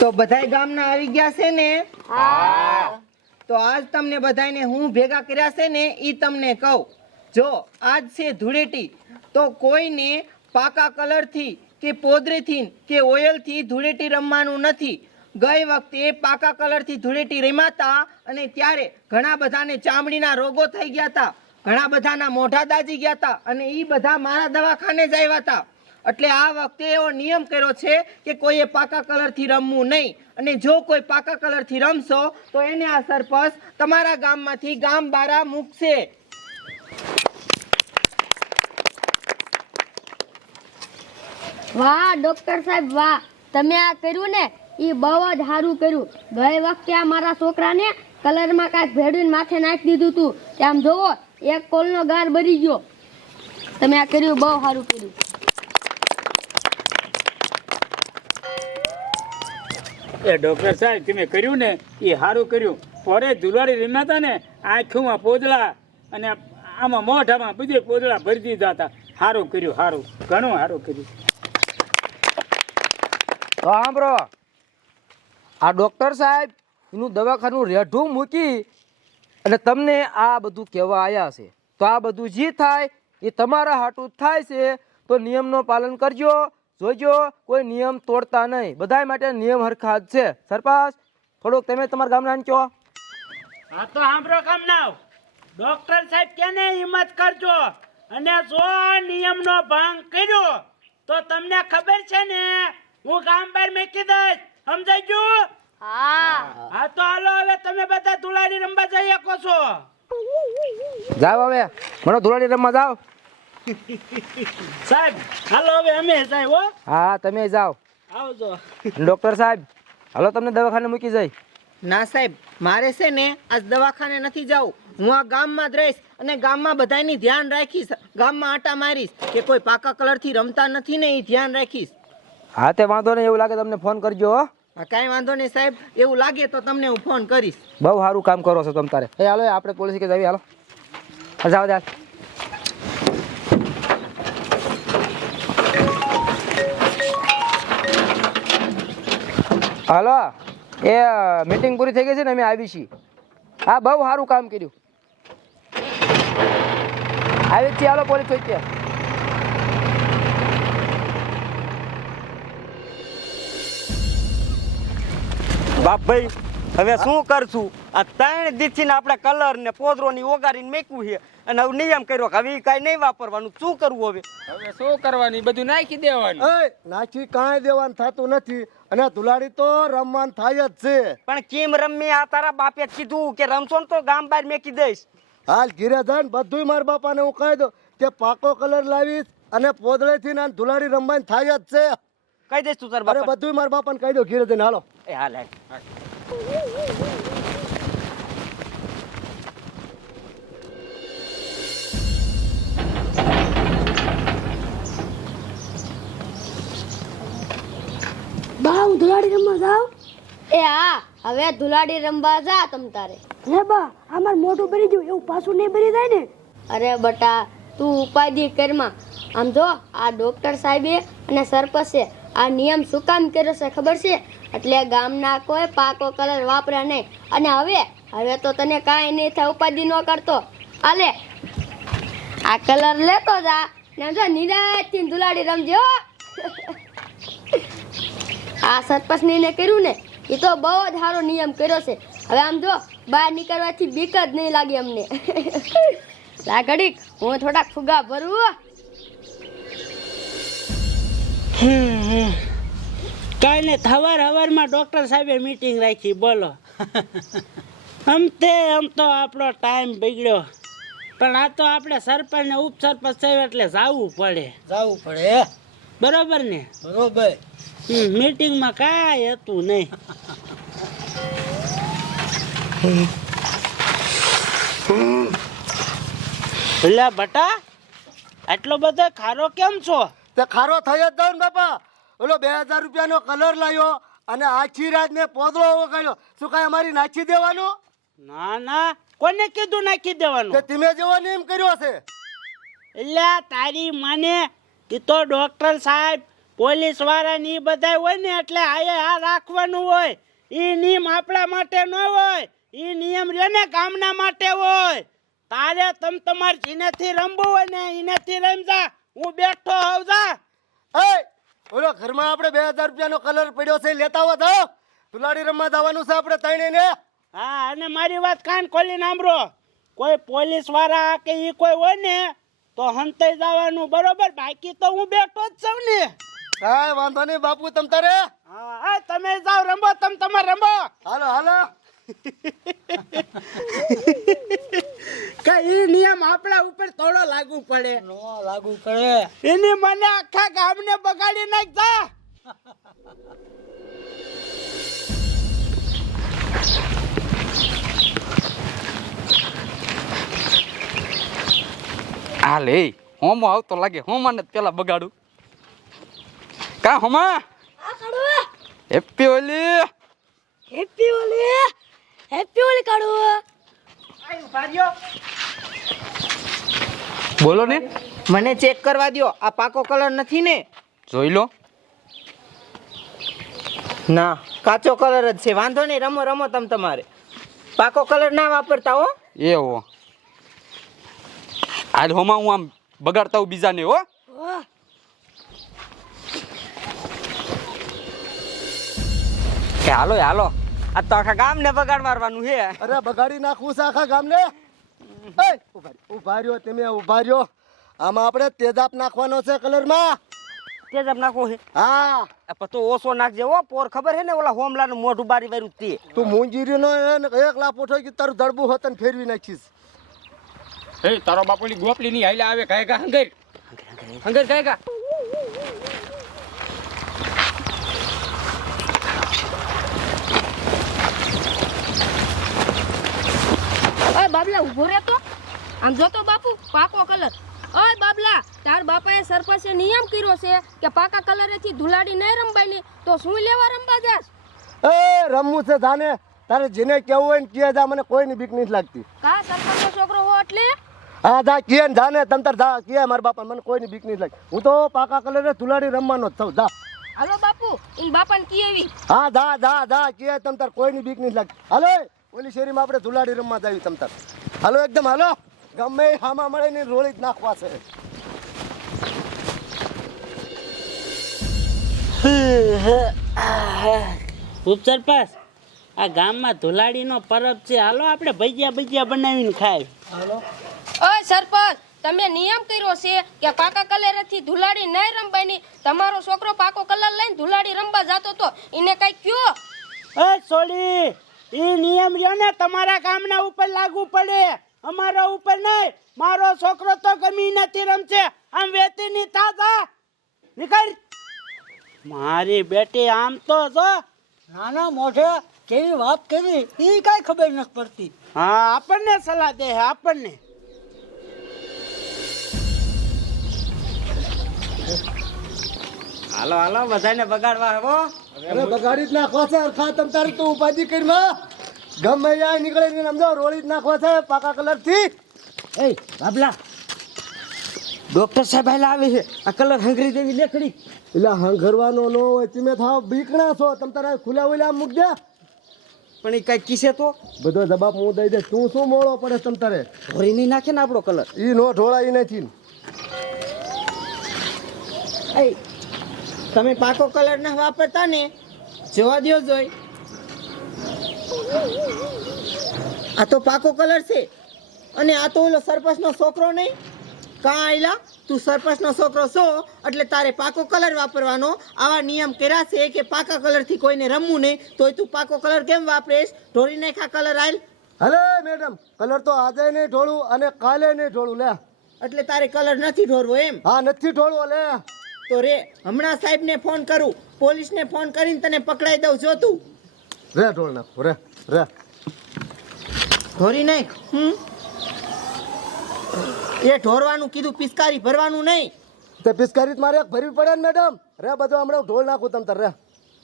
તો બધાય ગામના આવી ગયા છે ને? તો આજ તમને બધાને હું ભેગા કર્યા છે ને ઈ તમને કહું. જો આજ છે ધૂળેટી. તો કોઈને પાકા કલરથી કે પોદરેથી કે ઓઇલથી ધૂળેટી રમવાનું નથી. ગઈ વખતે પાકા કલરથી ધૂળેટી રમાતા અને ત્યારે ઘણા બધાને ચામડીના રોગો થઈ ગયા હતા. ઘણા બધાના મોઢા દાજી ગયા હતા અને એ બધા મારા દવાખાને જ આવ્યા હતા. એટલે આ વખતે એવો નિયમ કર્યો છે કે કોઈએ પાકા કલરથી રમવું નહીં. અને જો કોઈ પાકા કલરથી રમશો, તો એને આ સરપંચ તમારા ગામમાંથી ગામ બારા મૂકશે. વાહ, ડોક્ટર સાહેબ, વાહ. તમે આ કર્યું ને એ બહુ જ સારું કર્યું. ગઈ વખતે આ મારા છોકરાને કલરમાં કાંઈક ભેળવીને માથે નાખી દીધું હતું આમ જોવો એક કોલનો ગાર બરી ગયો. તમે આ કર્યું, બહુ સારું કર્યું. એ ડોક્ટર સાહેબ, તમે કર્યું ને? એ સારું કર્યું. પોરે દુલારી રમ્યા ને, આંખોમાં પોદળા અને આમાં મોઢામાં બધે પોદળા ભરી દીધા હતા. સારું કર્યું સારું ઘણું સારું કર્યું. તો સાંભળો. આ ડૉક્ટર સાહેબ, એનું દવાખાનું રેઢું મૂકી અને તમને આ બધું કહેવા આવ્યા છે. તો આ બધું જે થાય, એ તમારા હાટું થાય છે. તો નિયમનું પાલન કરજો. જોજો કોઈ નિયમ તોડતા નહીં. બધાય માટે નિયમ હરખા જ છે. સરપાસ થોડુંક તમે તમારા ગામના કહો. હા તો સાંભળો કામનાવ ડોક્ટર સાહેબ કેને હિંમત કરજો? અને જો નિયમનો ભંગ કર્યો તો તમને ખબર છે ને હું ગામ બહાર મેકી દઈશ. સમજાઈ ગયું? હા. હા તો હાલો હવે તમે બધા ધુલાડી રમવા જઈ શકો છો. જાઓ હવે. મને ધુલાડી રમવા જાઓ. સાહેબ હાલો હવે અમે સાહેબ હો. હા તમે જાઓ. આવજો. ડૉક્ટર સાહેબ હાલો તમને દવાખાને મૂકી જાય ના સાહેબ મારે છે ને આજ દવાખાને નથી જવું. હું આ ગામમાં જ રહીશ અને ગામમાં બધાની ધ્યાન રાખીશ. ગામમાં આટા મારીશ કે કોઈ પાકા કલરથી રમતા નથી ને એ ધ્યાન રાખીશ. હા તે વાંધો નહીં એવું લાગે તમને ફોન કરજો હો. કાંઈ વાંધો નહીં સાહેબ એવું લાગે તો તમને હું ફોન કરીશ. બહુ સારું કામ કરો છો તમ તારે. એ હાલો આપણે પોલીસ કે જાવી હાલો. હા, જાઓ. હાલો એ મીટિંગ પૂરી થઈ ગઈ છે ને અમે આવી છીએ હા બહુ સારું કામ કર્યું. આવી છીએ હાલો પોલીસ બાપ બાપભાઈ હવે શું કરશું? આ ત્રણ દીથી આપણે કલર ને પોદરો ની ઓગારીને મેકવું છે. અને હવે નિયમ કર્યો કે હવે કઈ નહીં વાપરવાનું. શું કરવું હવે? હવે શું કરવાની? બધું નાખી દેવાનું. એ નાખી કાંઈ દેવાનું થતું નથી. અને ધુલાડી તો રમવાનું થાય જ છે. પણ કેમ રમી આ તારા બાપે કીધું કે રમશો ને તો ગામ બહાર મેકી દઈશ. હાલ ઘીરે જાય ને બધુંય મારા બાપાને હું કહી દઉં કે પાકો કલર લાવીશ અને પોદળેથી ના ધુલાડી રમવાન થાય જ છે. કહી દઈશ તું તારા બાપા બધુંય મારા બાપાને કહી દો ઘીરે જઈને. હાલો. એ હાલ હાલ. હું ધુલાડી રમવા જાવ? એ હા હવે ધુલાડી રમવા જા તમ તારે. હે બા અમાર મોઢું ભરી ગયું એવું પાછું નહીં ભરી જાય ને? અરે બટા તું ઉપાધિ કરમાં. આમ જો આ ડોક્ટર સાહેબે અને સરપંચે આ નિયમ શું કામ કર્યો છે ખબર છે? એટલે ગામના કોઈ પાકો કલર વાપરે નહીં. અને હવે હવે તો તને કાંઈ નહીં થાય ઉપાધિ ન કરતો. આલે આ કલર લેતો જા. ને જો નિરાજથી ધુલાડી રમજો. આ સરપંચનીને કર્યું ને એ તો બહુ જ સારો નિયમ કર્યો છે. હવે આમ જો બહાર નીકળવાથી બીક જ નહીં લાગે અમને. લાગડીક હું થોડાક ફુગા ભરું. કઈ ને હવાર હવારમાં ડોક્ટર સાહેબે મીટિંગ રાખી બોલો. આમ તે આમ તો આપણો ટાઈમ બગડ્યો. પણ આ તો આપણે સરપંચ ને ઉપસરપંચ સાહેબ એટલે જવું પડે. જવું પડે. બરોબર ને? બરોબર. મીટિંગમાં કાંઈ હતું નહીં. એટલે બટા આટલો બધો ખારો કેમ છો? તે ખારો થયો જ ને બાપા. ઓલો બે હજાર રૂપિયાનો કલર લાવ્યો અને આછી રાત ને પોદળો ઓગાળ્યો શું કાંઈ અમારી નાખી દેવાનું? ના ના કોને કીધું નાખી દેવાનું? કે તમે જેવો નિયમ કર્યો છે એટલે તારી માને એ તો ડોક્ટર સાહેબ પોલીસવાળા ની બધા હોય ને એટલે આયે આ રાખવાનું હોય. એ નિયમ આપણા માટે ન હોય. એ નિયમ રહ્યો ને ગામના માટે હોય. તારે તમ તમાર જીનેથી રમવું હોય ને એનેથી રમજા હું બેઠો હોવ જા. એ ઓલો ઘરમાં આપણે બે હજાર રૂપિયાનો કલર પડ્યો છે લેતા આવો તો. તુલાડી રમવા જવાનું છે આપણે ત્રણે ને હા અને મારી વાત કાન ખોલી સાંભળો. કોઈ પોલીસવાળા કે એ કોઈ હોય ને તો હંતાઈ જવાનું બરોબર. બાકી તો હું બેઠો જ છું ને. કાંઈ વાંધો નહીં બાપુ તમ તારે? હા હા, તમે જાઓ રમો તમ તમારે રમો હાલો હાલો. કઈ નિયમ આપણા ઉપર થોડો લાગુ પડે. લાગુ પડે. એની મને આખા ગામને બગાડી નાખતા આ લે હોમો આવતો લાગે હું મને પેલા બગાડું. કા હોમા? Happy Holi happy Holi happy Holi કાઢો બોલો ને. મને ચેક કરવા દ્યો. આ પાકો કલર નથી ને. જોઈ લો. ના કાચો કલર જ છે. વાંધો નહીં રમો રમો તમ તમારે. પાકો કલર ના વાપરતા હો. એવો આજ હોમા હું આમ બગાડતા હું બીજાને હો. કે હાલો હાલો. આ તો આખા ગામને બગાડ મારવાનું છે. અરે બગાડી નાખવું છે આખા ગામને? એ ઊભા રહ્યો, ઊભા રહ્યો તમે ઊભા રહ્યો. આમાં આપણે તેજાબ નાખવાનો છે કલરમાં. તેજ આમ નાખો છે? હા. આ પણ તો ઓછો નાખજે હો પોર ખબર હે ને ઓલા હોમલાનું મોઢું બારી બારી તે. તું મૂંજીરીનો નો એક લાફો થઈ ગયું તારું દડબું હોત ને ફેરવી નાખીશ. એ તારો બાપુની ગોપલી ની હાઈલા આવે કાય કા હંગર હંગર કાય કા. બાબલા ઊભો રહેતો? આમ જોતો બાપુ પાકો કલર. ઓય બાબલા તાર બાપાએ સરપંચે નિયમ કર્યો છે કે પાકા કલરેથી ધુલાડી નહીં રમવાની તો શું લેવા રમવા જાસ એ રમવું છે જાને. તારે જેને કેવું હોય ને કે જા મને કોઈની બીક નથી લાગતી. કા સરપંચનો છોકરો હો એટલે? હા જા કે ને જાને તમ તાર જા કે મારા બાપા મને કોઈની બીક નથી લાગતી. હું તો પાકા કલરે ધુલાડી રમવાનો જ છું જા. હાલો બાપુ ઇન બાપાને કી એવી હા જા જા જા કે તમ તાર કોઈની બીક નથી લાગતી. હાલો ઓલી શેરીમાં આપણે ધુલાડી રમવા જાવી તમ તાર. હાલો એકદમ હાલો. ગમે હામાં મળે ને રોળી જ નાખવા છે. ઉપસરપંચ આ ગામમાં ધુલાડીનો પરબ છે. હાલો આપણે ભજીયા ભજીયા બનાવીને ખાય ઓય સરપંચ તમે નિયમ કર્યો છે કે પાકા કલરેથી ધુલાડી નહીં રમવાની. તમારો છોકરો પાકો કલર લઈને ધુલાડી રમવા જતો તો એને કઈ કયો? એ સોડી ઈ નિયમ રહ્યો ને તમારા કામના ઉપર લાગુ પડે. અમારા ઉપર નહીં. મારો છોકરો તો ગમી નથી રમશે. આમ વેતીની તાજા નીકળ. મારી બેટી આમ તો જો. નાના મોઢે કેવી વાત કરી એ કાંઈ ખબર નથી પડતી. હા આપણને સલાહ દે આપણને. હાલો હાલો બધાને બગાડવા આવો અરે બગાડી જ નાખો છે અરખા તમ તારી તો ઉપાધિ કરી માં ગમે જાય નીકળે ને સમજો રોળી જ નાખવા છે પાકા કલરથી. એ બાબલા. ડોક્ટર સાહેબ આયલા આવે છે. આ કલર હંગરી દેવી લેખડી એટલે હંગરવાનો નો હોય તમે થાવ બીકણા છો. તમ તારા ખુલ્લા ઓલા મૂક દે. પણ એ કઈ કિસે તો? બધો જવાબ હું દઈ દે તું શું મોળો પડે તમ તારે? ભરી નહીં નાખે ને આપણો કલર એ નો ઢોળાઈ નથી. તમે પાકો કલર ના વાપરતા ને જોવા દો જોઈ. આ તો પાકો કલર છે. અને આ તો ઓલો સરપંચનો છોકરો નહીં. કાં આયલા? તું સરપંચનો છોકરો છો એટલે તારે પાકો કલર વાપરવાનો. આવા નિયમ કર્યા છે કે પાકા કલરથી કોઈને રમવું નહીં તોય તું પાકો કલર કેમ વાપરેશ? ઢોળી નાખા કલર આયલ. હલે મેડમ કલર તો આજે નહીં ઢોળું અને કાલે નહીં ઢોળું લે. એટલે તારે કલર નથી ઢોળવો એમ? હા નથી ઢોળવો લે. તો રે હમણાં સાહેબને ફોન કરું. પોલીસને ફોન કરીને તને પકડાઈ દઉં જો તું. રે ઢોળ નાખો રે. રે ઢોરી નાખ એ ઢોરવાનું કીધું પિસ્કારી ભરવાનું નહીં તે પિસ્કારી મારે એક ભરવી પડે ને મેડમ રે બધો હમણાં ઢોળ નાખું તમ તાર રે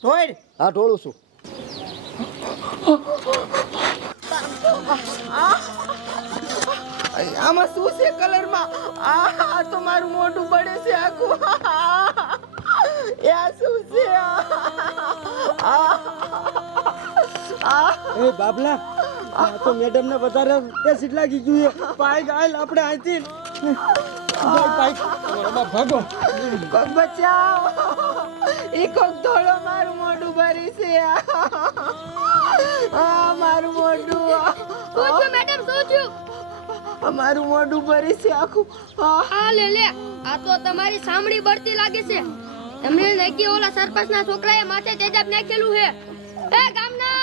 ઢોળ હા ઢોળું છું આમાં શું છે કલરમાં આ આ તો મારું મોઢું પડે છે આખું એ આ શું છે એ બાબલા આ તો મેડમ ને વધારે એસિડ લાગી ગયું છે. પાઈ ગાયલ આપણે અહીંથી ભાગો. કોક બચાવ. ઈ કોક ધોળો મારું મોઢું ભરી છે. આ મારું મોઢું. શું મેડમ શું થયું આ મારું મોઢું ભરી છે આખું. આ આ લે લે. આ તો તમારી સાંભળી બળતી લાગે છે. તમને નક્કી ઓલા સરપંચના છોકરાએ માથે તેજાબ નાખેલું છે. એ ગામના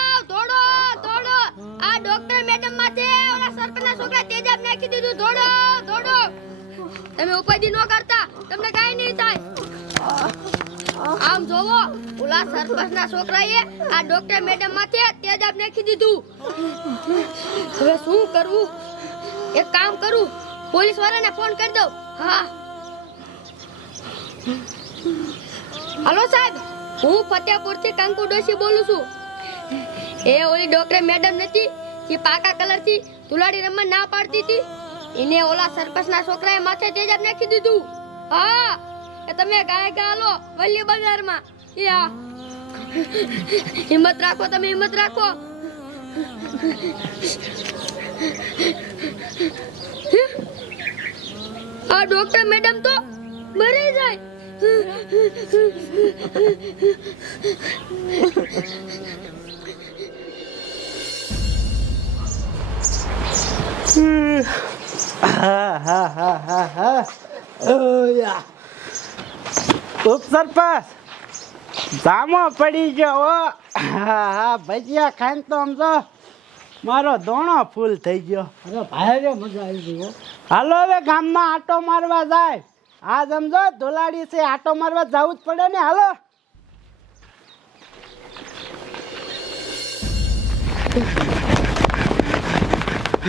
આ ડોક્ટર મેડમ માથે ઓલા સરપંચના છોકરા તેજાબ નાખી દીધું. દોડો દોડો. તમે ઉપાધિ ન કરતા. તમને કાઈ નહીં થાય. આમ જોવો, ઓલા સરપંચના છોકરાએ આ ડોક્ટર મેડમ માથે તેજાબ નાખી દીધું. હવે શું કરવું? એક કામ કરું. પોલીસ વાળાને ફોન કરી દઉં. હા. હલો સાહેબ, હું ફતેપુરથી કંકુ ડોશી બોલું છું. એ ઓલી ડોક્ટર મેડમ નથી જે પાકા કલરથી તુલાડી રમવા ના પાડતી હતી. એને ઓલા સરપંચના છોકરાએ માથે તેજાબ નાખી દીધું. હા, એ તમે ગાય ગાલો વલ્લી બજારમાં યા હિંમત રાખો, તમે હિંમત રાખો. આ ડોક્ટર મેડમ તો મરી જાય. હા હા હા હા હા ઓયા ઉપસરપંચ જામો પડી ગયો હો. હા હા ભજીયા ખાઈને તો સમજો. મારો દોણો ફૂલ થઈ ગયો. અરે ભાઈ મજા આવી ગઈ હાલો હવે ગામમાં આટો મારવા જાય. આ સમજો ધોલાડી છે આટો મારવા જવું જ પડે ને હાલો.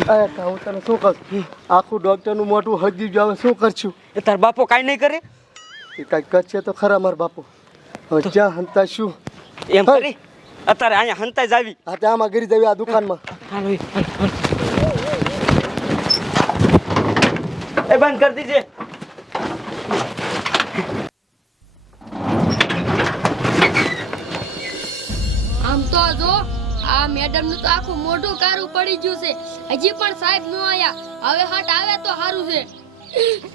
અરે હું તને શું કહું? આખું ડોક્ટરનું મોટું હજી ગયું હવે શું કરશું? એ તાર બાપો કાંઈ નહીં કરે? એ કાંઈ કરશે તો ખરા મારા બાપો. હવે ક્યાં હંતા શું? એમ કરી? અત્યારે અહીંયા હંતાઈ જ આવી. હા ત્યાં આમાં ગરી દેવી આ દુકાનમાં. એ બંધ કરી દીજે. આમ તો જો આ મેડમનું તો આખું મોઢું કારું પડી ગયું છે. હજી પણ સાહેબ નો આયા. હવે હટ આવે તો સારું છે.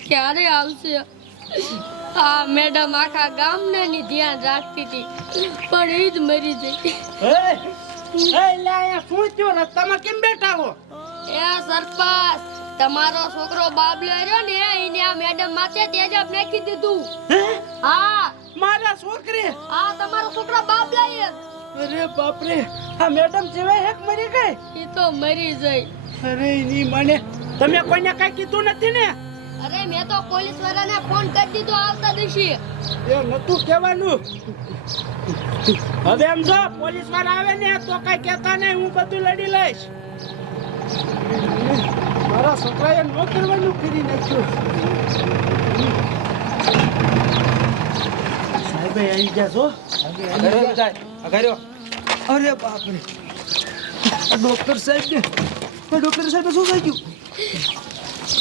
ક્યારે આવશે? આ મેડમ આખા ગામને ની ધ્યાન રાખતી હતી. પણ એ જ મરી જઈ શું થયું? રસ્તામાં કેમ બેઠા હો? એ સરપંચ તમારો છોકરો બાબલો રહ્યો ને એને આ મેડમ માથે તેજાબ નાખી દીધું. હા? મારા છોકરી? આ તમારો છોકરો બાબલા અરે બાપરે આ મેડમ જેવા હેક મરી ગઈ? ઈ તો મરી જઈ. અરે ની મને તમે કોઈને કઈ કીધું નથી ને? અરે મેં તો પોલીસ વાળાને ફોન કરી દીધો આવતા દિવસે. એ નતું કહેવાનું. હવે એમ જો પોલીસવાળા આવે ને તો કઈ કહેતા નહીં હું બધું લડી લઈશ. મારા છોકરાએ નો કરવાનું કરી નાખ્યું. સાહેબ આવી ગયા છો? અરે બાપરે. આ ડોક્ટર સાહેબ ને. ડોક્ટર સાહેબ શું થઈ ગયું?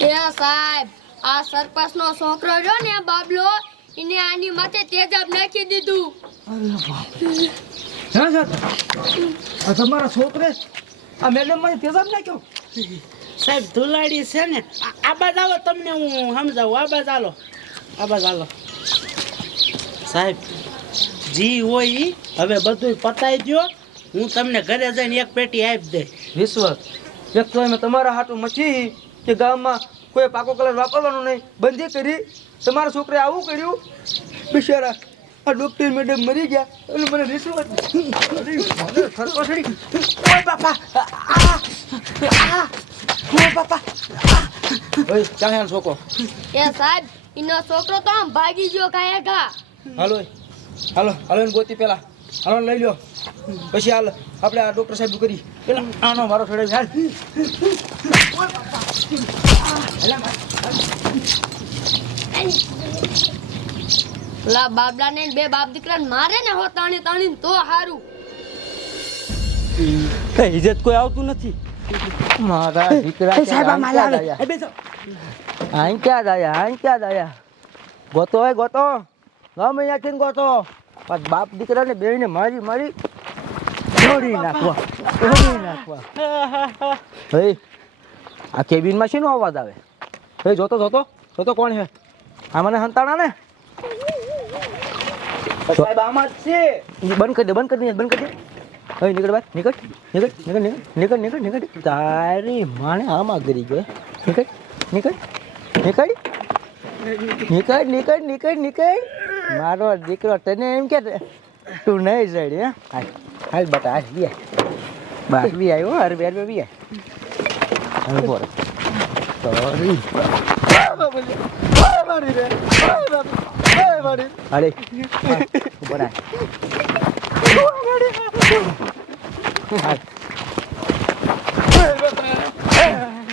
એ સાહેબ આ સરપંચ નો છોકરો રહ્યો ને બાબલો એને આની માથે તેજાબ નાખી દીધું. હા સર આ તમારા છોકરે આ મેડમ મને તેજાબ નાખ્યો? સાહેબ ધુલાડી છે ને. આ- આ બાજ આવો તમને હું સમજાવું. આ બાજ આલો. આ બાજ આલો. સાહેબ જી હોય ઈ. હવે બધું પતાઈ દો હું તમને ઘરે જઈને એક પેટી આપી દે વિશ્વ એક તો એમ તમારા હાટું મચી કે ગામમાં કોઈ પાકો કલર વાપરવાનો નહીં. બંધી કરી. તમારા છોકરે આવું કર્યું. બિચારા આ ડોક્ટર મેડમ મરી ગયા. એટલે મને રિશ્વત બાપા આ, આ, ઓય બાપા ક્યાં છોકરો? એ સાહેબ એનો છોકરો તો આમ ભાગી ગયો કાંઈ ઘા હાલો. હાલો હાલો ગોતી પેલા. હાલો લઈ લ્યો. પછી હાલ આપણે આ ડોક્ટર સાહેબ કરી. પેલા આનો મારો છોડે હાલ. લા બાબડા ને બે બાપ દીકરાને મારે ને હો તાણી તાણી તો હારું. ઇજ્જત કોઈ આવતું નથી. મારા દીકરા સાહેબ માલા આવે એ બેસો. આઈ ક્યાં દાયા અહીં ક્યાં દાયા ગોતો હે ગોતો. ગમે ત્યાંથી ગોતો પણ બાપ દીકરાને બેને મારી મારી તોડી નાખવા તોડી નાખવા હે આ કેબિનમાં શેનો અવાજ આવે હે જોતો જોતો જોતો કોણ છે આ મને હંતાણા ને સાહેબ આમાં જ છે બંધ કરી દે બંધ કરી દે બંધ કરી દે હવે નીકળ બાય નીકળ નીકળ નીકળ નીકળ નીકળ નીકળ નીકળ તારી માણે આમાં ગરી ગયો નીકળ નીકળ નીકળ નીકળ નીકળ નીકળ નીકળ મારો દીકરો તને એમ કે તું નહીં જડી હા? હાલ બટા હાલ બી બાર બી આવ્યો હર બેર બી આય હાલ બોલ. સોરી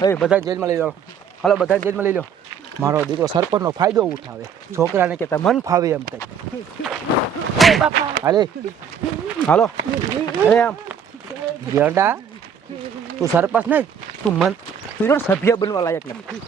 અરે બધા જેલમાં લઈ લો હાલો બધા જેલમાં લઈ લો. મારો દીકરો સરપંચનો ફાયદો ઉઠાવે. છોકરાને કહેતા મન ફાવે એમ કઈ હાલે. હાલો. એમ ગેંડા તું સરપંચ નહીં, તું મન, તું સભ્ય બનવા લાયક નથી.